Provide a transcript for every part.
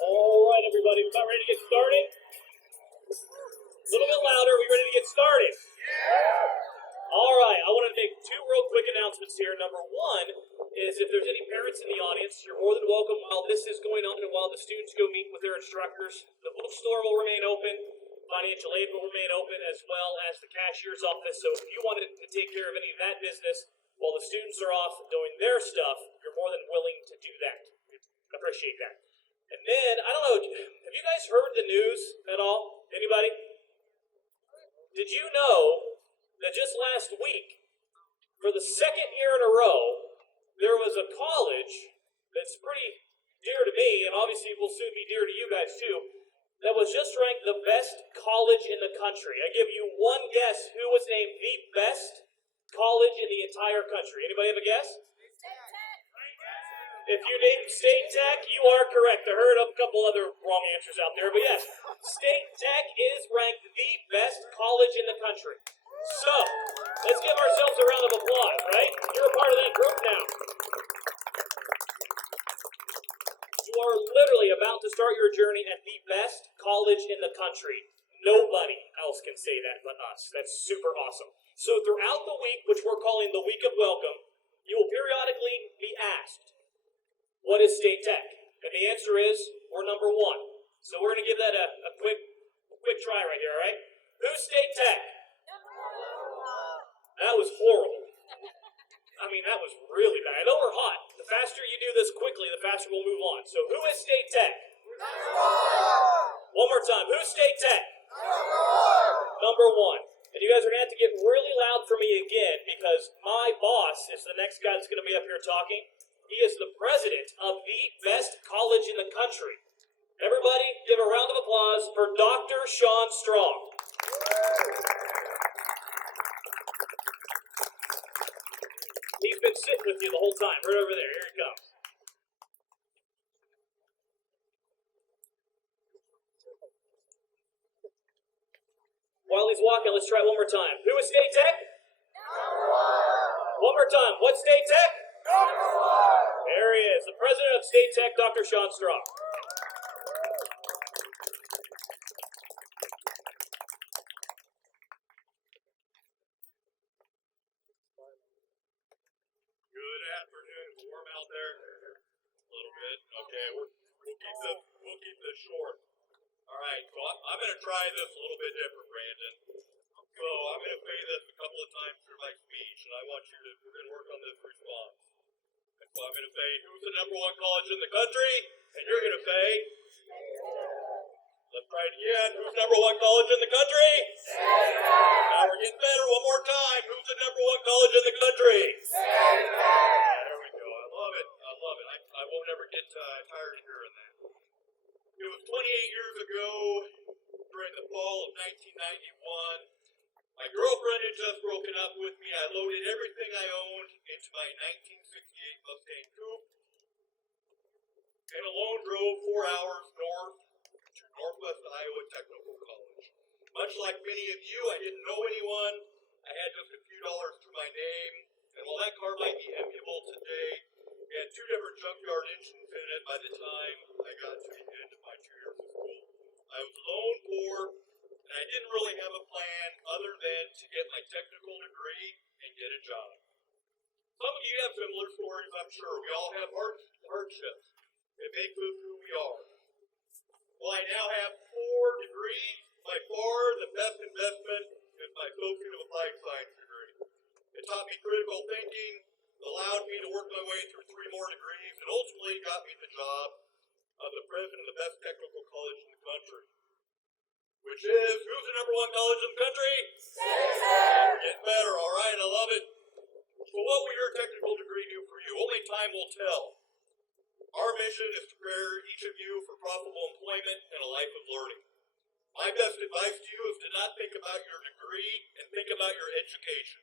All right, everybody, about ready to get started? A little bit louder. Are we ready to get started? All right, I want to make two real quick announcements here. Number one is if there's any parents in the audience, you're more than welcome while this is going on and while the students go meet with their instructors. The bookstore will remain open, financial aid will remain open, as well as the cashier's office. So if you wanted to take care of any of that business while the students are off doing their stuff, you're more than willing to do that. Appreciate that. And then, I don't know, have you guys heard the news at all? Anybody? Did you know that just last week, for the second year in a row, there was a college that's pretty dear to me, and obviously will soon be dear to you guys too, that was just ranked the best college in the country. I give you one guess who was named the best college in the entire country. Anybody have a guess? If you named State Tech, you are correct. I heard a couple other wrong answers out there, but yes, State Tech is ranked the best college in the country. So, let's give ourselves a round of applause, right? You're a part of that group now. You are literally about to start your journey at the best college in the country. Nobody else can say that but us. That's super awesome. So throughout the week, which we're calling the Week of Welcome, you will periodically be asked, what is State Tech? And the answer is, we're number one. So we're going to give that a quick try right here, all right? Who's State Tech? That was horrible. I mean, that was really bad. I know we're hot. The faster you do this quickly, the faster we'll move on. So who is State Tech? One more time. Who's State Tech? Number one. And you guys are going to have to get really loud for me again because my boss is the next guy that's going to be up here talking. He is the president of the best college in the country. Everybody give a round of applause for Dr. Sean Strong. He's been sitting with you the whole time, right over there. Here he comes. While he's walking, let's try it one more time. Who is State Tech? One more time. What's State Tech? There he is, the president of State Tech, Dr. Sean Strong. Good afternoon. It's warm out there. A little bit. Okay, we'll keep this short. All right, so I'm going to try this a little bit different, Brandon. So I'm going to say this a couple of times through my speech, and I want you to we're going to work on this response. And so I'm going to say, who's the number one college in the country? And you're going to say, let's try it again. Who's number one college in the country? Now we're getting better. One more time. Who's the number one college in the country? There we go. I love it. I love it. I won't ever get tired of hearing that. It was 28 years ago, during the fall of 1991. My girlfriend had just broken up with me. I loaded everything I owned into my 1968 Mustang Coupe and alone drove 4 hours north to Northwest Iowa Technical College. Much like many of you, I didn't know anyone. I had just a few dollars to my name. And while that car might be enviable today, it had 2 different junkyard engines in it by the time I got to the end of my 2 years of school. I was alone, poor, and I didn't really have a plan other than to get my technical degree and get a job. Some of you have similar stories, I'm sure. We all have hardships. It makes us who we are. Well, I now have 4 degrees. By far, the best investment is my Associate of Applied Science degree. It taught me critical thinking, allowed me to work my way through 3 more degrees, and ultimately got me the job of the president of the best technical college in the country. Which is, who's the number one college in the country? We're getting better, all right, I love it. So what will your technical degree do for you? Only time will tell. Our mission is to prepare each of you for profitable employment and a life of learning. My best advice to you is to not think about your degree and think about your education.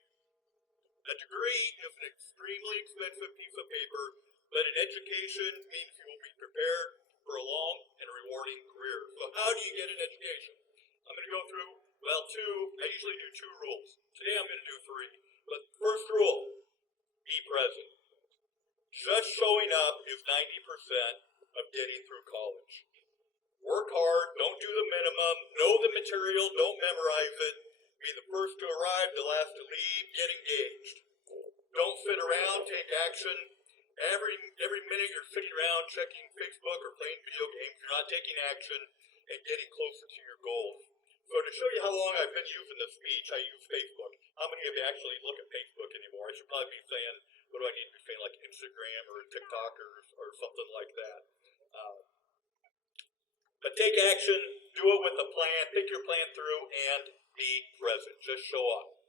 A degree is an extremely expensive piece of paper, but an education means you will be prepared for a long and rewarding career. So how do you get an education? I'm going to go through, I usually do 2 rules. Today I'm going to do 3. But first rule, be present. Just showing up is 90% of getting through college. Work hard, don't do the minimum, know the material, don't memorize it, be the first to arrive, the last to leave, get engaged. Don't sit around, take action. Every minute you're sitting around checking Facebook or playing video games, you're not taking action and getting closer to your goals. So to show you how long I've been using this speech, I use Facebook. How many of you actually look at Facebook anymore? I should probably be saying, what do I need to be saying, like Instagram or TikTok or something like that. But take action, do it with a plan, think your plan through, and be present. Just show up.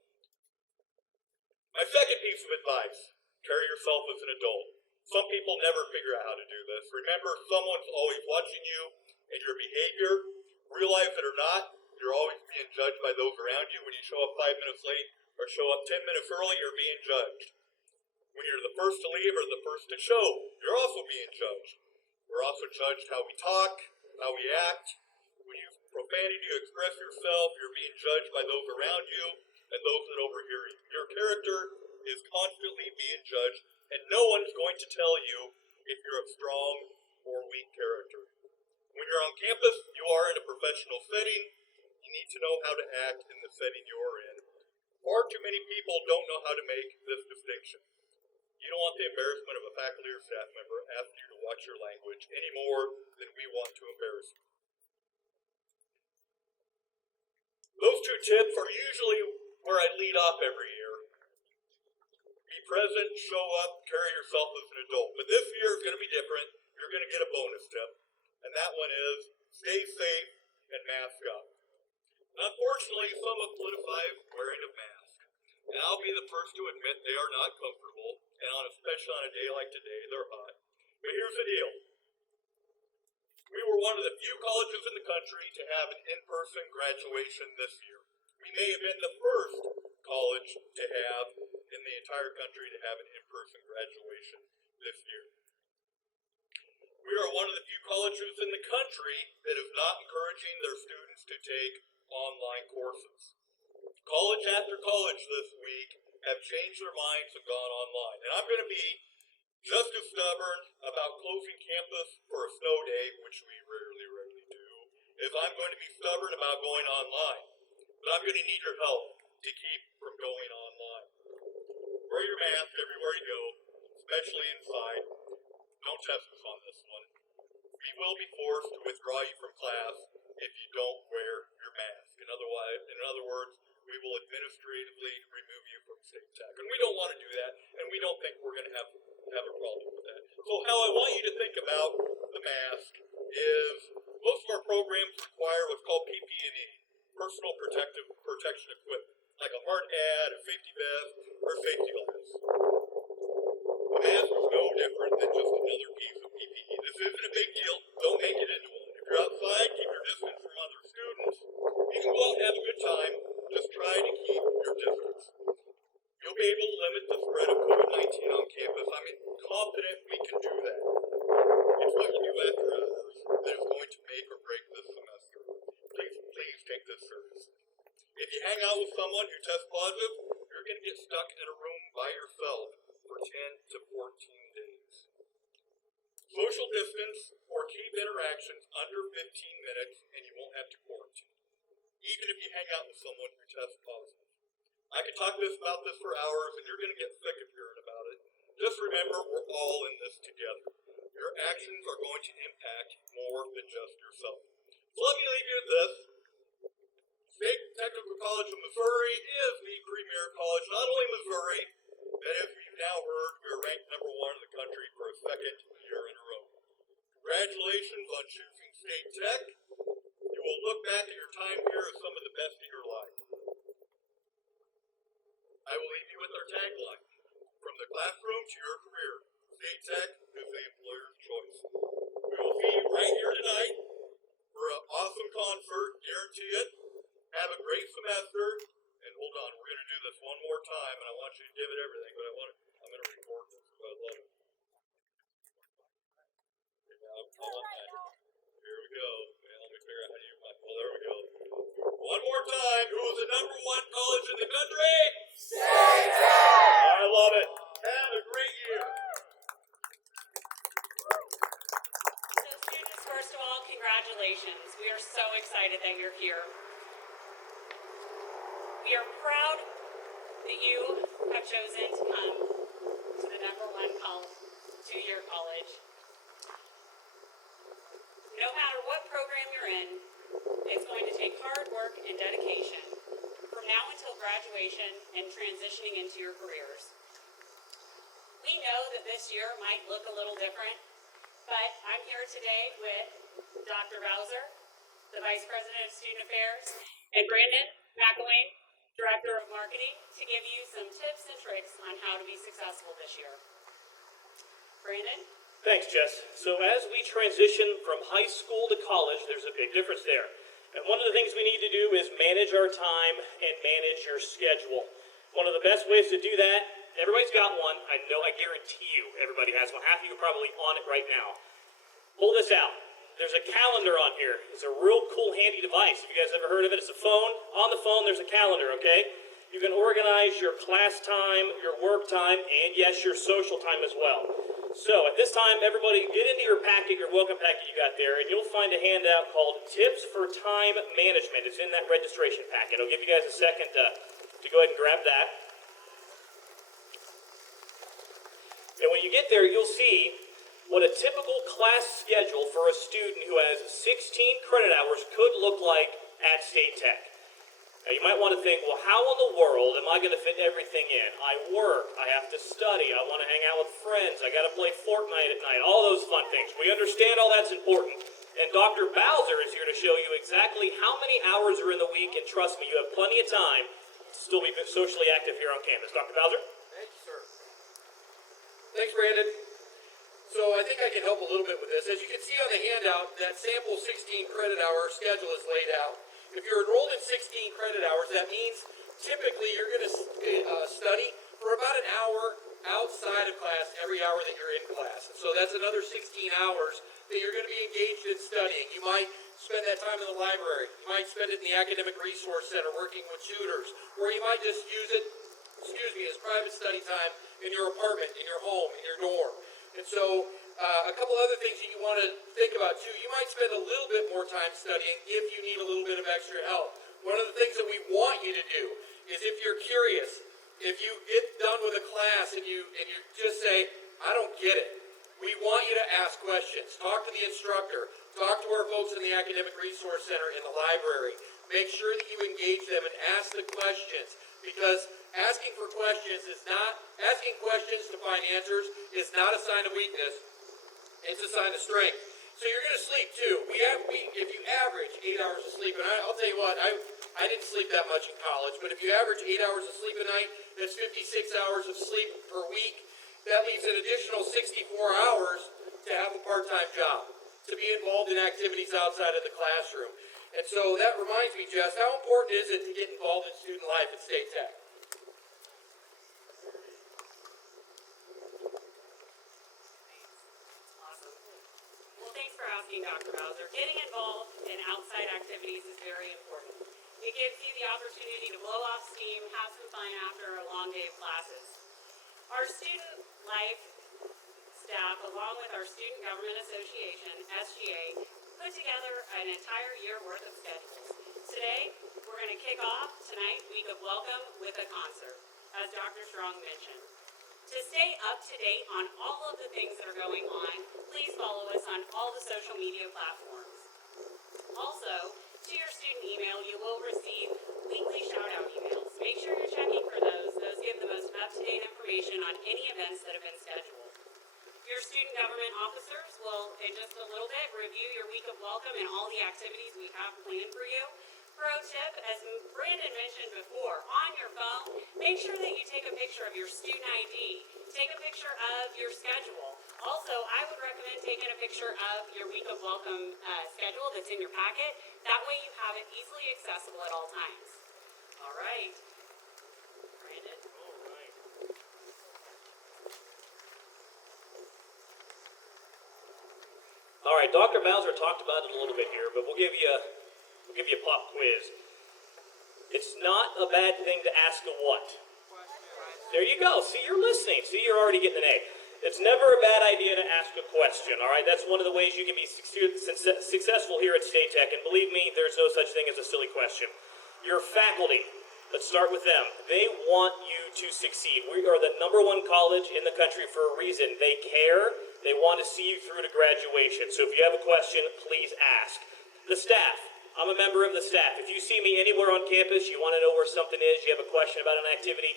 My second piece of advice, carry yourself as an adult. Some people never figure out how to do this. Remember, someone's always watching you and your behavior. Realize it or not, you're always being judged by those around you. When you show up 5 minutes late or show up 10 minutes early, you're being judged. When you're the first to leave or the first to show, you're also being judged. We're also judged how we talk, how we act. When you use profanity to express yourself, you're being judged by those around you and those that overhear you. Your character is constantly being judged, and no one's going to tell you if you're a strong or weak character. When you're on campus, you are in a professional setting. You need to know how to act in the setting you're in. Far too many people don't know how to make this distinction. You don't want the embarrassment of a faculty or staff member asking you to watch your language any more than we want to embarrass you. Those two tips are usually where I lead off every year. Be present, show up, carry yourself as an adult. But this year is going to be different. You're going to get a bonus tip. And that one is stay safe and mask up. Unfortunately, some have politicized wearing a mask. And I'll be the first to admit they are not comfortable. And especially on a day like today, they're hot. But here's the deal. We were one of the few colleges in the country to have an in-person graduation this year. We may have been the first college to have, in the entire country, to have an in-person graduation this year. We are one of the few colleges in the country that is not encouraging their students to take online courses. College after college this week have changed their minds and gone online. And I'm going to be just as stubborn about closing campus for a snow day, which we rarely do, as I'm going to be stubborn about going online. But I'm going to need your help to keep from going online. Wear your mask everywhere you go, especially inside. Don't test us on this one. We will be forced to withdraw you from class if you don't wear your mask. In other words, we will administratively remove you from state tech. And we don't want to do that, and we don't think we're going to have a problem with that. So how I want you to think about the mask is most of our programs require what's called PPE, personal protection equipment, like a hard hat, a safety vest, or a safety glass. The mask is no different than just another piece of PPE. This isn't a big deal. Don't make it into one. If you're outside, keep your distance from other students. You can go out and have a good time. Just try to keep your distance. You'll be able to limit the spread of COVID-19 on campus. I'm confident we can do that. It's what you do after hours that is going to make or break this semester. Please take this seriously. If you hang out with someone who tests positive, you're going to get stuck in a room by yourself for 10 to 14 days. Social distance or keep interactions under 15 minutes and you won't have to quarantine, even if you hang out with someone who tests positive. I could talk about this for hours and you're going to get sick of hearing about it. Just remember, we're all in this together. Your actions are going to impact more than just yourself. So let me leave you with this. State Technical College of Missouri is the premier college, not only in Missouri, but as you've now heard, we are ranked #1 in the country for a second year in a row. Congratulations on choosing State Tech. You will look back at your time here as some of the best of your life. I will leave you with our tagline, from the classroom to your career. State Tech is the employer's choice. We will see you right here tonight for an awesome concert, guarantee it. Have a great semester, and hold on, we're going to do this one more time, and I want you to give it everything, but I'm going to record this, because I love it. Here we go. Let me figure out how to use my, well, there we go. One more time, who is the #1 college in the country? State Tech! I love it. Have a great year. So students, for first of all, congratulations. We are so excited that you're here. We are proud that you have chosen to come to the #1 two-year college. No matter what program you're in, it's going to take hard work and dedication from now until graduation and transitioning into your careers. We know that this year might look a little different, but I'm here today with Dr. Bowser, the Vice President of Student Affairs, and Brandon McElwain, Director of Marketing, to give you some tips and tricks on how to be successful this year. Brandon? Thanks, Jess. So as we transition from high school to college, there's a big difference there. And one of the things we need to do is manage our time and manage your schedule. One of the best ways to do that, everybody's got one. I guarantee you everybody has one. Half of you are probably on it right now. Pull this out. There's a calendar on here. It's a real cool, handy device. If you guys ever heard of it, it's a phone. On the phone, there's a calendar, okay? You can organize your class time, your work time, and yes, your social time as well. So at this time, everybody get into your packet, your welcome packet you got there, and you'll find a handout called Tips for Time Management. It's in that registration packet. I'll give you guys a second to go ahead and grab that. And when you get there, you'll see what a typical class schedule for a student who has 16 credit hours could look like at State Tech. Now you might want to think, well, how in the world am I going to fit everything in? I work, I have to study, I want to hang out with friends, I got to play Fortnite at night, all those fun things. We understand all that's important. And Dr. Bowser is here to show you exactly how many hours are in the week, and trust me, you have plenty of time to still be socially active here on campus. Dr. Bowser? Thank you, sir. Thanks, Brandon. So I think I can help a little bit with this. As you can see on the handout, that sample 16 credit hour schedule is laid out. If you're enrolled in 16 credit hours, that means typically you're going to study for about an hour outside of class every hour that you're in class. So that's another 16 hours that you're going to be engaged in studying. You might spend that time in the library. You might spend it in the Academic Resource Center working with tutors. Or you might just use it, as private study time in your apartment, in your home, in your dorm. And so a couple other things that you want to think about too. You might spend a little bit more time studying if you need a little bit of extra help. One of the things that we want you to do is, if you're curious, if you get done with a class and you just say, I don't get it, we want you to ask questions. Talk to the instructor. Talk to our folks in the Academic Resource Center in the library. Make sure that you engage them and ask the questions, because asking questions to find answers is not a sign of weakness. It's a sign of strength. So you're going to sleep too. If you average 8 hours of sleep, and I'll tell you what, I didn't sleep that much in college, but if you average 8 hours of sleep a night, that's 56 hours of sleep per week. That leaves an additional 64 hours to have a part-time job, to be involved in activities outside of the classroom. And so that reminds me, Jess, how important is it to get involved in student life at State Tech? Thanks for asking, Dr. Bowser. Getting involved in outside activities is very important. It gives you the opportunity to blow off steam, have some fun after a long day of classes. Our student life staff, along with our Student Government Association, SGA, put together an entire year worth of schedules. Today, we're going to kick off tonight's week of welcome with a concert, as Dr. Strong mentioned. To stay up to date on all of the things that are going on, please follow us on all the social media platforms. Also, to your student email, you will receive weekly shout-out emails. Make sure you're checking for those. Those give the most up-to-date information on any events that have been scheduled. Your student government officers will, in just a little bit, review your week of welcome and all the activities we have planned for you. Pro tip, as Brandon mentioned before, on your phone, make sure that you take a picture of your student ID. Take a picture of your schedule. Also, I would recommend taking a picture of your week of welcome schedule that's in your packet. That way you have it easily accessible at all times. All right. Brandon? All right. All right, Dr. Bowser talked about it a little bit here, but we'll give you a pop quiz. It's not a bad thing to ask a what. There you go. See, you're listening. See, you're already getting an A. It's never a bad idea to ask a question, all right? That's one of the ways you can be successful here at State Tech, and believe me, there's no such thing as a silly question. Your faculty, let's start with them. They want you to succeed. We are the #1 college in the country for a reason. They care. They want to see you through to graduation. So if you have a question, please ask. The staff. I'm a member of the staff. If you see me anywhere on campus, you want to know where something is, you have a question about an activity,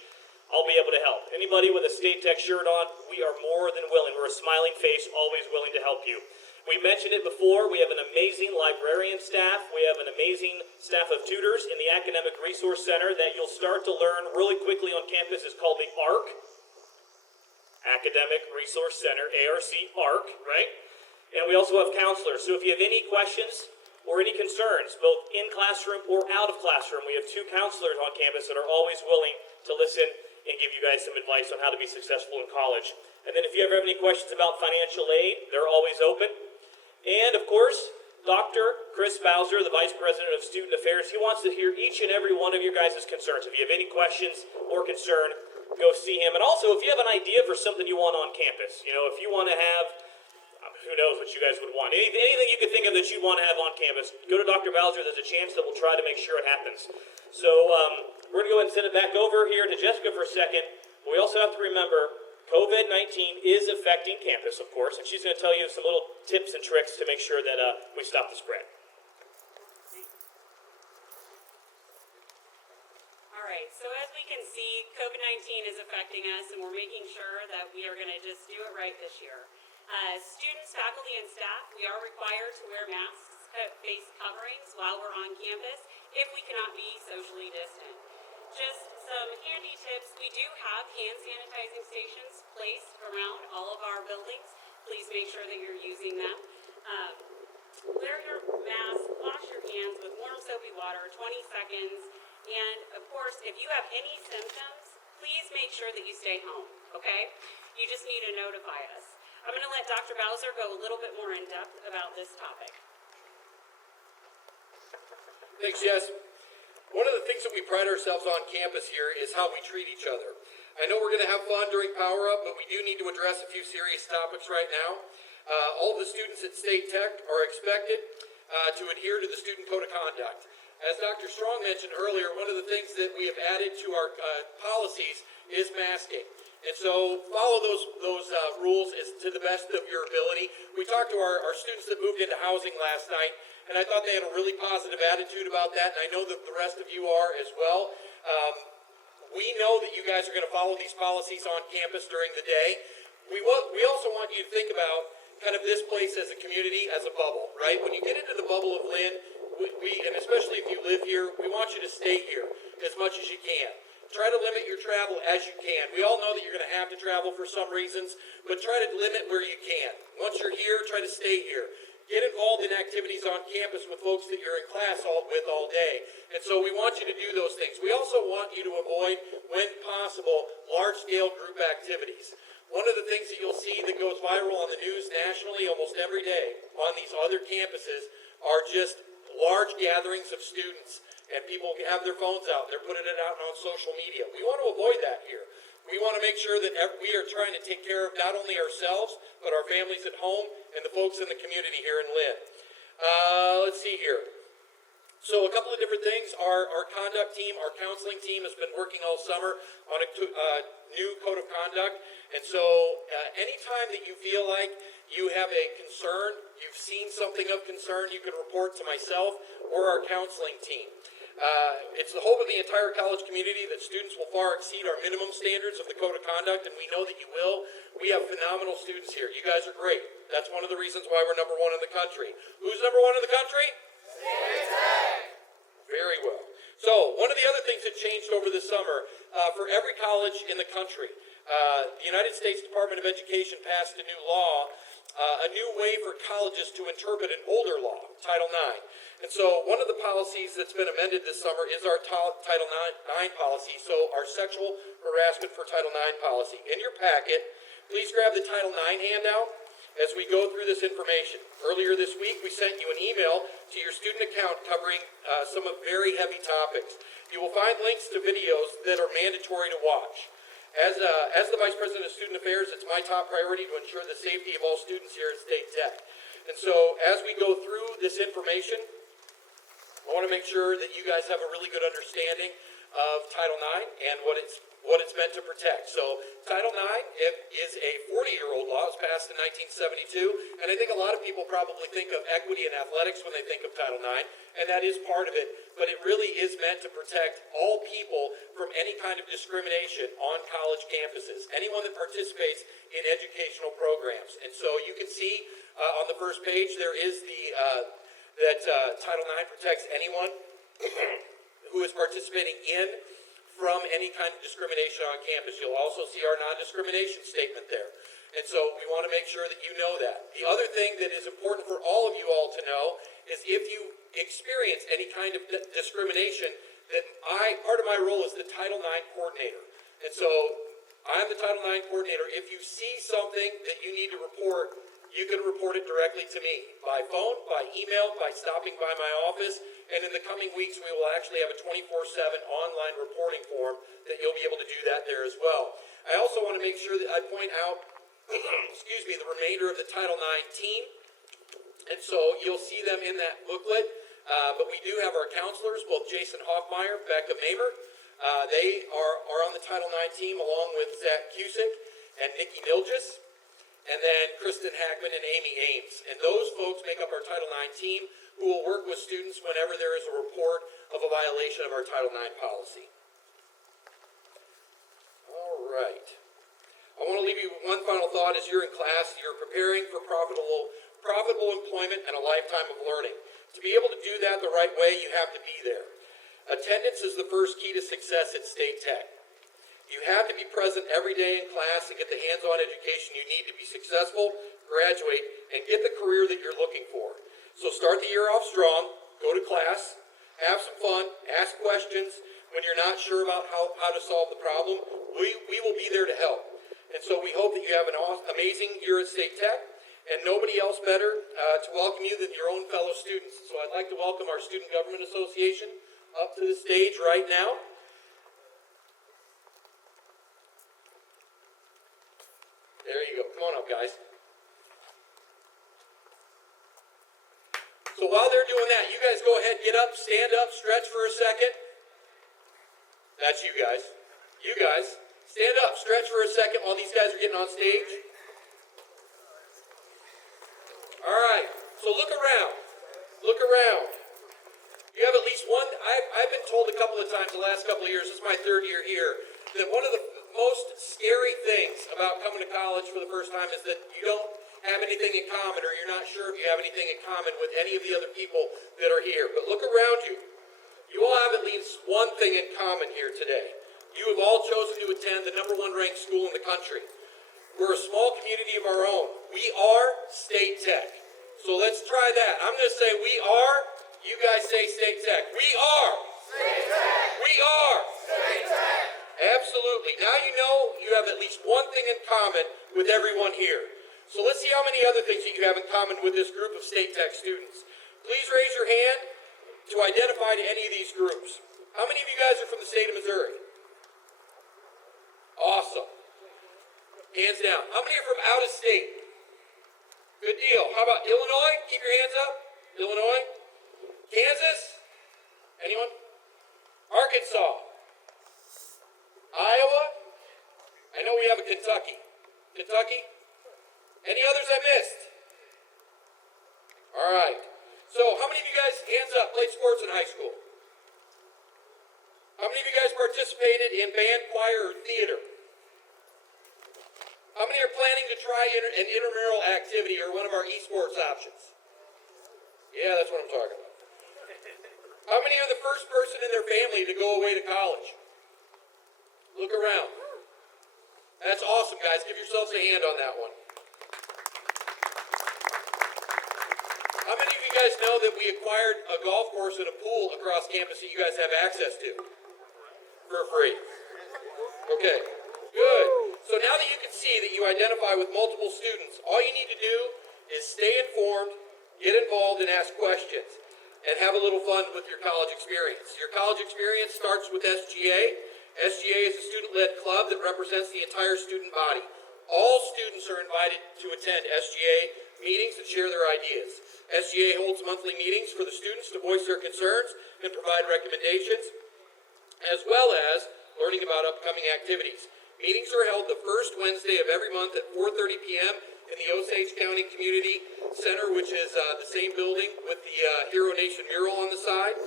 I'll be able to help. Anybody with a State Tech shirt on, we are more than willing. We're a smiling face, always willing to help you. We mentioned it before, we have an amazing librarian staff. We have an amazing staff of tutors in the Academic Resource Center that you'll start to learn really quickly on campus. Is called the ARC, Academic Resource Center, ARC, ARC, right? And we also have counselors. So if you have any questions or any concerns, both in classroom or out of classroom, we have 2 counselors on campus that are always willing to listen and give you guys some advice on how to be successful in college. And then if you ever have any questions about financial aid, they're always open. And of course, Dr. Chris Bowser, the Vice President of Student Affairs, he wants to hear each and every one of your guys' concerns. If you have any questions or concern, go see him. And also, if you have an idea for something you want on campus, you know, if you want to have, who knows what you guys would want, anything you could think of that you'd want to have on campus, go to Dr. Bowser. There's a chance that we'll try to make sure it happens. So we're going to go ahead and send it back over here to Jessica for a second. We also have to remember COVID-19 is affecting campus, of course, and she's going to tell you some little tips and tricks to make sure that we stop the spread. All right, so as we can see, COVID-19 is affecting us, and we're making sure that we are going to just do it right this year. Students, faculty, and staff, we are required to wear masks, face coverings while we're on campus if we cannot be socially distant. Just some handy tips. We do have hand sanitizing stations placed around all of our buildings. Please make sure that you're using them. Wear your mask, wash your hands with warm soapy water, 20 seconds. And of course, if you have any symptoms, please make sure that you stay home, okay? You just need to notify us. I'm going to let Dr. Bowser go a little bit more in depth about this topic. Thanks, Jess. One of the things that we pride ourselves on campus here is how we treat each other. I know we're going to have fun during PowerUp, but we do need to address a few serious topics right now. All of the students at State Tech are expected to adhere to the Student Code of Conduct. As Dr. Strong mentioned earlier, one of the things that we have added to our policies is masking. And so follow those rules as to the best of your ability. We talked to our students that moved into housing last night, and I thought they had a really positive attitude about that, and I know that the rest of you are as well. We know that you guys are going to follow these policies on campus during the day. We also want you to think about kind of this place as a community, as a bubble, right? When you get into the bubble of Lynn, and especially if you live here, we want you to stay here as much as you can. Try to limit your travel as you can. We all know that you're going to have to travel for some reasons, but try to limit where you can. Once you're here, try to stay here. Get involved in activities on campus with folks that you're in class with all day. And so we want you to do those things. We also want you to avoid, when possible, large-scale group activities. One of the things that you'll see that goes viral on the news nationally almost every day on these other campuses are just large gatherings of students. And people have their phones out. They're putting it out on social media. We want to avoid that here. We want to make sure that we are trying to take care of not only ourselves, but our families at home and the folks in the community here in Lynn. Let's see here. So a couple of different things. Our conduct team, our counseling team has been working all summer on a new code of conduct. And so anytime that you feel like you have a concern, you've seen something of concern, you can report to myself or our counseling team. It's the hope of the entire college community that students will far exceed our minimum standards of the Code of Conduct, and we know that you will. We have phenomenal students here. You guys are great. That's one of the reasons why we're #1 in the country. Who's #1 in the country? State Tech. Very well. So, one of the other things that changed over the summer, for every college in the country, the United States Department of Education passed a new law, a new way for colleges to interpret an older law, Title IX. And so one of the policies that's been amended this summer is our Title IX policy, so our sexual harassment for Title IX policy. In your packet, please grab the Title IX handout as we go through this information. Earlier this week, we sent you an email to your student account covering some very heavy topics. You will find links to videos that are mandatory to watch. As the Vice President of Student Affairs, it's my top priority to ensure the safety of all students here at State Tech. And so as we go through this information, I want to make sure that you guys have a really good understanding of Title IX and what it's meant to protect. So Title IX is a 40-year-old law. It was passed in 1972, and I think a lot of people probably think of equity in athletics when they think of Title IX, and that is part of it, but it really is meant to protect all people from any kind of discrimination on college campuses, anyone that participates in educational programs. And so you can see on the first page there is that Title IX protects anyone who is participating in from any kind of discrimination on campus. You'll also see our non-discrimination statement there. And so we want to make sure that you know that. The other thing that is important for all of you all to know is if you experience any kind of discrimination, that part of my role is the Title IX coordinator. And so I'm the Title IX coordinator. If you see something that you need to report, you can report it directly to me by phone, by email, by stopping by my office, and in the coming weeks we will actually have a 24/7 online reporting form that you'll be able to do that there as well. I also want to make sure that I point out, the remainder of the Title IX team, and so you'll see them in that booklet, but we do have our counselors, both Jason Hoffmeyer, Becca Mamer. They are on the Title IX team along with Zach Cusick and Nikki Nilgis, and then Kristen Hackman and Amy Ames. And those folks make up our Title IX team who will work with students whenever there is a report of a violation of our Title IX policy. All right. I want to leave you with one final thought. As you're in class, you're preparing for profitable employment and a lifetime of learning. To be able to do that the right way, you have to be there. Attendance is the first key to success at State Tech. You have to be present every day in class and get the hands-on education you need to be successful, graduate, and get the career that you're looking for. So start the year off strong, go to class, have some fun, ask questions. When you're not sure about how to solve the problem, we will be there to help. And so we hope that you have an amazing year at State Tech, and nobody else better to welcome you than your own fellow students. So I'd like to welcome our Student Government Association up to the stage right now. There you go. Come on up, guys. So while they're doing that, you guys go ahead, get up, stand up, stretch for a second. That's you guys. You guys, stand up, stretch for a second while these guys are getting on stage. All right, so look around. Look around. You have at least one. I've been told a couple of times the last couple of years, this is my third year here, that one of the most scary things about coming to college for the first time is that you don't have anything in common, or you're not sure if you have anything in common with any of the other people that are here. But look around you. You all have at least one thing in common here today. You have all chosen to attend the #1 ranked school in the country. We're a small community of our own. We are State Tech. So let's try that. I'm going to say we are. You guys say State Tech. We are. State Tech. We are. State Tech. Absolutely. Now you know you have at least one thing in common with everyone here. So let's see how many other things that you have in common with this group of State Tech students. Please raise your hand to identify to any of these groups. How many of you guys are from the state of Missouri? Awesome. Hands down. How many are from out of state? Good deal. How about Illinois? Keep your hands up. Illinois. Kansas? Anyone? Arkansas? Iowa? I know we have a Kentucky. Kentucky? Any others I missed? All right. So how many of you guys, hands up, played sports in high school? How many of you guys participated in band, choir, or theater? How many are planning to try an intramural activity or one of our esports options? Yeah, that's what I'm talking about. How many are the first person in their family to go away to college? Look around. That's awesome, guys. Give yourselves a hand on that one. How many of you guys know that we acquired a golf course and a pool across campus that you guys have access to? For free. Okay, good. So now that you can see that you identify with multiple students, all you need to do is stay informed, get involved, and ask questions, and have a little fun with your college experience. Your college experience starts with SGA, SGA is a student-led club that represents the entire student body. All students are invited to attend SGA meetings and share their ideas. SGA holds monthly meetings for the students to voice their concerns and provide recommendations, as well as learning about upcoming activities. Meetings are held the first Wednesday of every month at 4:30 p.m. in the Osage County Community Center, which is the same building with the Hero Nation mural on the side.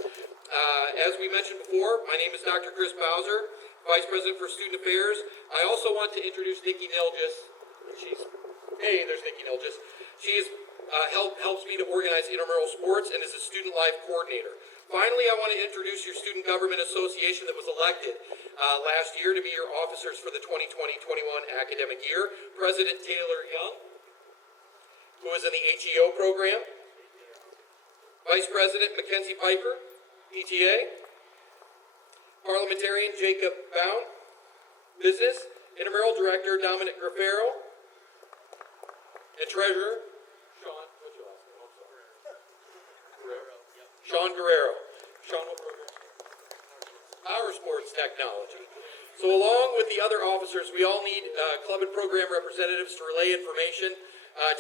As we mentioned before, my name is Dr. Chris Bowser, Vice President for Student Affairs. I also want to introduce Nikki Nelgis. There's Nikki Nelgis. She helps me to organize Intramural Sports and is a Student Life Coordinator. Finally, I want to introduce your Student Government Association that was elected last year to be your officers for the 2020-21 academic year. President Taylor Young, who is in the HEO program. Vice President Mackenzie Piper, PTA. Parliamentarian Jacob Bound. Business Intramural Director Dominic Graffero. And Treasurer Sean Guerrero. Sean, what program? PowerUp Technology. So along with the other officers, we all need club and program representatives to relay information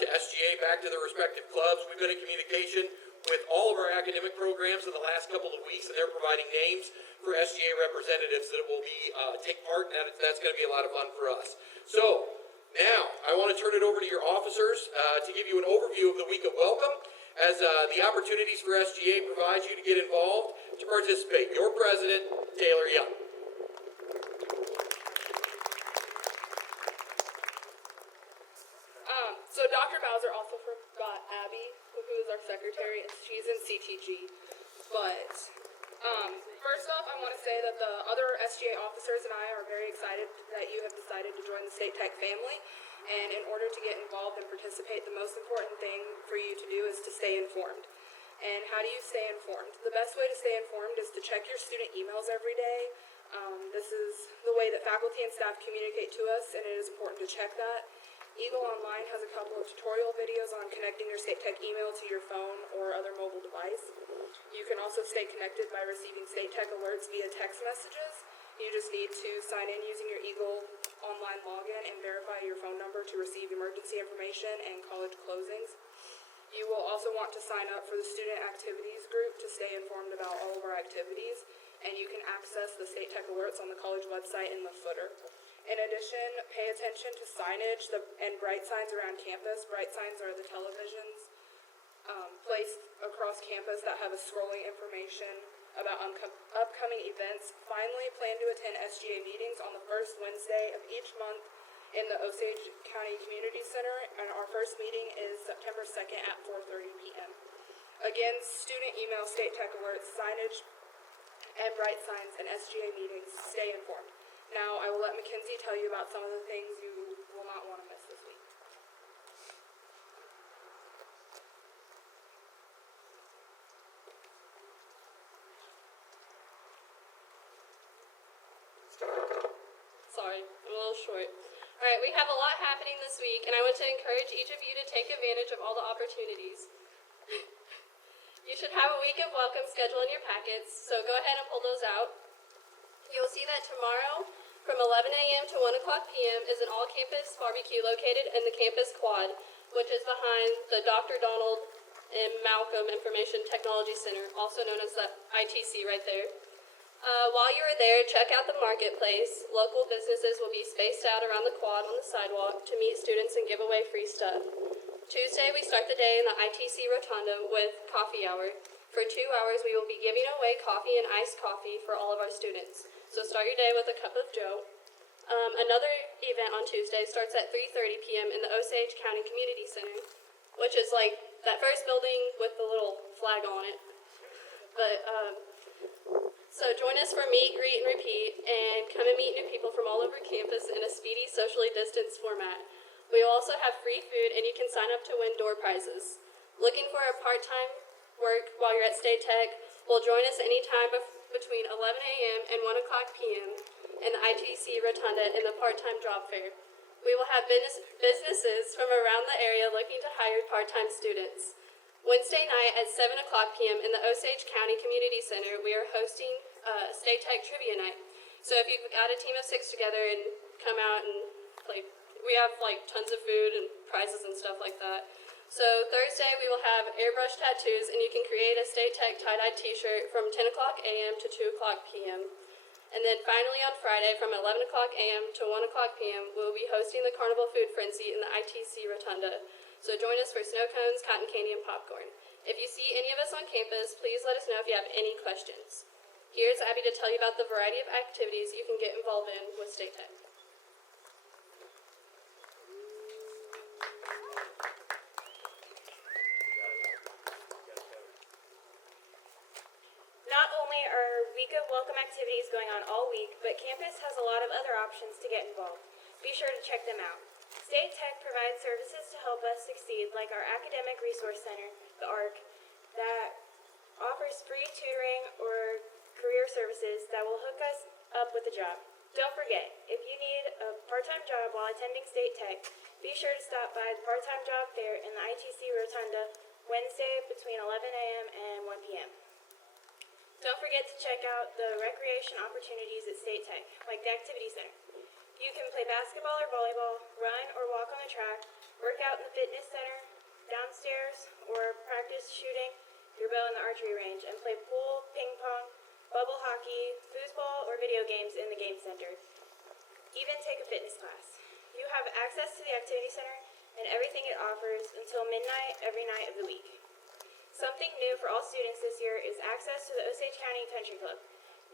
to SGA back to their respective clubs. We've been in communication with all of our academic programs in the last couple of weeks, and they're providing names for SGA representatives that will be take part, and that's going to be a lot of fun for us. So now I want to turn it over to your officers to give you an overview of the week of welcome, as the opportunities for SGA provides you to get involved, to participate. Your president, Taylor Young. So Dr. Bowser also forgot Abby, who is our secretary, and she's in CTG. But first off, I want to say that the other SGA officers and I are very excited that you have decided to join the State Tech family. And in order to get involved and participate, the most important thing for you to do is to stay informed. And how do you stay informed? The best way to stay informed is to check your student emails every day. This is the way that faculty and staff communicate to us, and it is important to check that. Eagle Online has a couple of tutorial videos on connecting your State Tech email to your phone or other mobile device. You can also stay connected by receiving State Tech alerts via text messages. You just need to sign in using your Eagle Online login and verify your phone number to receive emergency information and college closings. You will also want to sign up for the student activities group to stay informed about all of our activities, and you can access the State Tech alerts on the college website in the footer. In addition, pay attention to signage and bright signs around campus. Bright signs are the televisions placed across campus that have a scrolling information about upcoming events. Finally, plan to attend SGA meetings on the first Wednesday of each month in the Osage County Community Center, and our first meeting is September 2nd at 4:30 p.m. Again, student email, State Tech alerts, signage, and bright signs, and SGA meetings. Stay informed. Now, I will let Mackenzie tell you about some of the things you will not want to miss this week. Sorry, I'm a little short. All right, we have a lot happening this week, and I want to encourage each of you to take advantage of all the opportunities. You should have a week of welcome schedule in your packets, so go ahead and pull those out. You'll see that tomorrow from 11 a.m. to 1 o'clock p.m. is an all-campus barbecue located in the campus quad, which is behind the Dr. Donald M. Malcolm Information Technology Center, also known as the ITC right there. While you are there, check out the marketplace. Local businesses will be spaced out around the quad on the sidewalk to meet students and give away free stuff. Tuesday, we start the day in the ITC Rotunda with coffee hour. For 2 hours, we will be giving away coffee and iced coffee for all of our students. So start your day with a cup of joe. Another event on Tuesday starts at 3:30 p.m. in the Osage County Community Center, which is like that first building with the little flag on it. So join us for meet, greet, and repeat, and come and meet new people from all over campus in a speedy, socially distanced format. We will also have free food, and you can sign up to win door prizes. Looking for a part-time work while you're at State Tech? Well, join us anytime between 11 a.m. and 1 o'clock p.m. in the ITC Rotunda in the part-time job fair. We will have businesses from around the area looking to hire part-time students. Wednesday night at 7 o'clock p.m. in the Osage County Community Center, we are hosting State Tech Trivia Night. So if you've got a team of 6 together and come out and play, we have like tons of food and prizes and stuff like that. So Thursday we will have airbrush tattoos, and you can create a State Tech tie-dye t-shirt from 10 o'clock a.m. to 2 o'clock p.m. And then finally on Friday from 11 o'clock a.m. to 1 o'clock p.m. we'll be hosting the Carnival Food Frenzy in the ITC Rotunda. So join us for snow cones, cotton candy, and popcorn. If you see any of us on campus, please let us know if you have any questions. Here's Abby to tell you about the variety of activities you can get involved in with State Tech. Not only are week of welcome activities going on all week, but campus has a lot of other options to get involved. Be sure to check them out. State Tech provides services to help us succeed, like our Academic Resource Center, the ARC, that offers free tutoring or career services that will hook us up with a job. Don't forget, if you need a part-time job while attending State Tech, be sure to stop by the part-time job fair in the ITC Rotunda Wednesday between 11 a.m. and 1 p.m. Don't forget to check out the recreation opportunities at State Tech, like the Activity Center. You can play basketball or volleyball, run or walk on the track, work out in the fitness center, downstairs, or practice shooting your bow in the archery range, and play pool, ping pong, bubble hockey, foosball, or video games in the game center. Even take a fitness class. You have access to the Activity Center and everything it offers until midnight every night of the week. Something new for all students this year is access to the Osage County Country Club.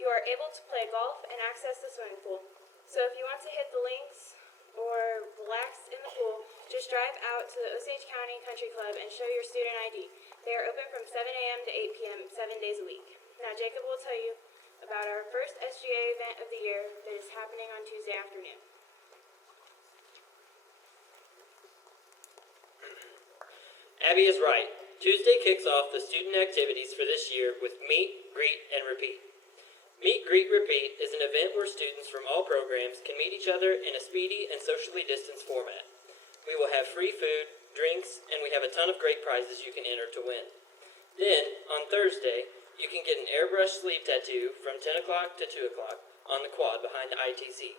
You are able to play golf and access the swimming pool. So if you want to hit the links or relax in the pool, just drive out to the Osage County Country Club and show your student ID. They are open from 7 a.m. to 8 p.m. 7 days a week. Now Jacob will tell you about our first SGA event of the year that is happening on Tuesday afternoon. Abby is right. Tuesday kicks off the student activities for this year with Meet, Greet, and Repeat. Meet, Greet, Repeat is an event where students from all programs can meet each other in a speedy and socially distanced format. We will have free food, drinks, and we have a ton of great prizes you can enter to win. Then, on Thursday, you can get an airbrush sleeve tattoo from 10 o'clock to 2 o'clock on the quad behind the ITC.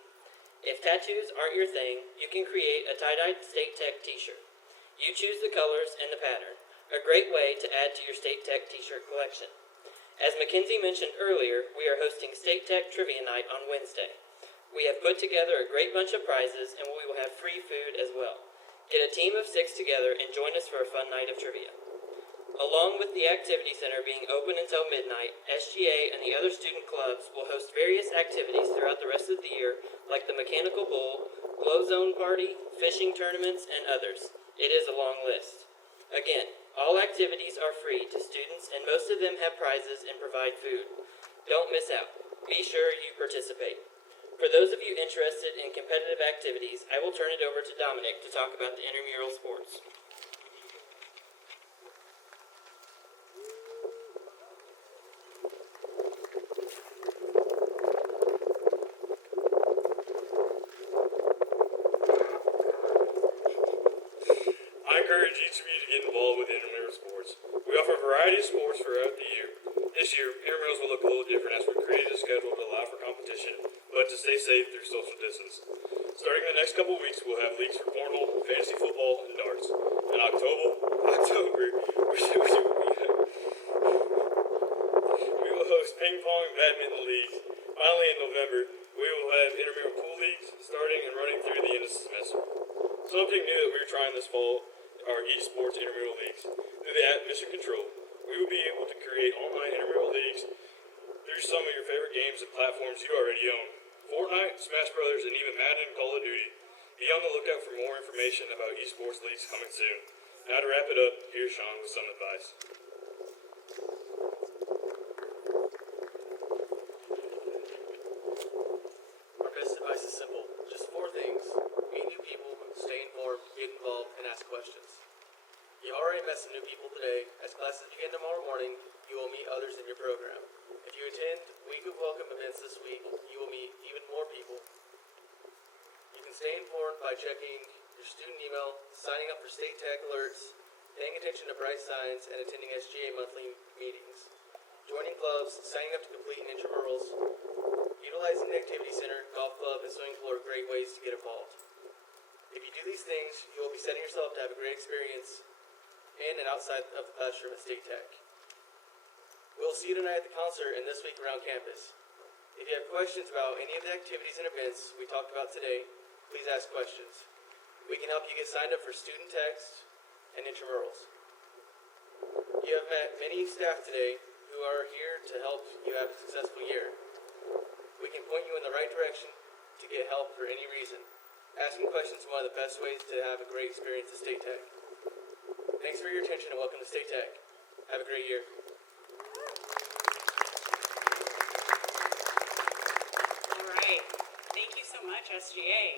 If tattoos aren't your thing, you can create a tie-dyed State Tech t-shirt. You choose the colors and the pattern, a great way to add to your State Tech t-shirt collection. As Mackenzie mentioned earlier, we are hosting State Tech Trivia Night on Wednesday. We have put together a great bunch of prizes, and we will have free food as well. Get a team of 6 together and join us for a fun night of trivia. Along with the Activity Center being open until midnight, SGA and the other student clubs will host various activities throughout the rest of the year, like the Mechanical Bull, Glow Zone Party, fishing tournaments, and others. It is a long list. Again, all activities are free to students, and most of them have prizes and provide food. Don't miss out. Be sure you participate. For those of you interested in competitive activities, I will turn it over to Dominic to talk about the intramural sports. I encourage each of you to get involved with intramural sports. We offer a variety of sports throughout the year. This year, intramurals will look a little different as we created a schedule to allow for competition, but to stay safe through social distance. Starting in the next couple of weeks, we'll have leagues for cornhole, fantasy football, and darts. In October, we will host ping pong and badminton leagues. Finally, in November, we will have intramural pool leagues starting and running through the end of the semester. Something new that we're trying this fall are Esports intramural leagues. Through the app Mission Control, we will be able to create online intramural leagues through some of your favorite games and platforms you already own. Fortnite, Smash Brothers, and even Madden and Call of Duty. Be on the lookout for more information about esports leagues coming soon. Now to wrap it up, here's Sean with some advice. Our best advice is simple. Just 4 things. Meet new people, stay informed, get involved, and ask questions. You already met some new people today. As classes begin tomorrow morning, you will meet others in your program. If you attend Week of Welcome events this week, you will meet even more people. You can stay informed by checking your student email, signing up for State Tech alerts, paying attention to bright signs, and attending SGA monthly meetings. Joining clubs, signing up to complete intramurals, utilize utilizing the activity center, golf club, and swimming pool are great ways to get involved. If you do these things, you will be setting yourself to have a great experience in and outside of the classroom at State Tech. We'll see you tonight at the concert and this week around campus. If you have questions about any of the activities and events we talked about today, please ask questions. We can help you get signed up for student text and intramurals. You have met many staff today who are here to help you have a successful year. We can point you in the right direction to get help for any reason. Asking questions is one of the best ways to have a great experience at State Tech. Thanks for your attention and welcome to State Tech. Have a great year. All right. Thank you so much, SGA.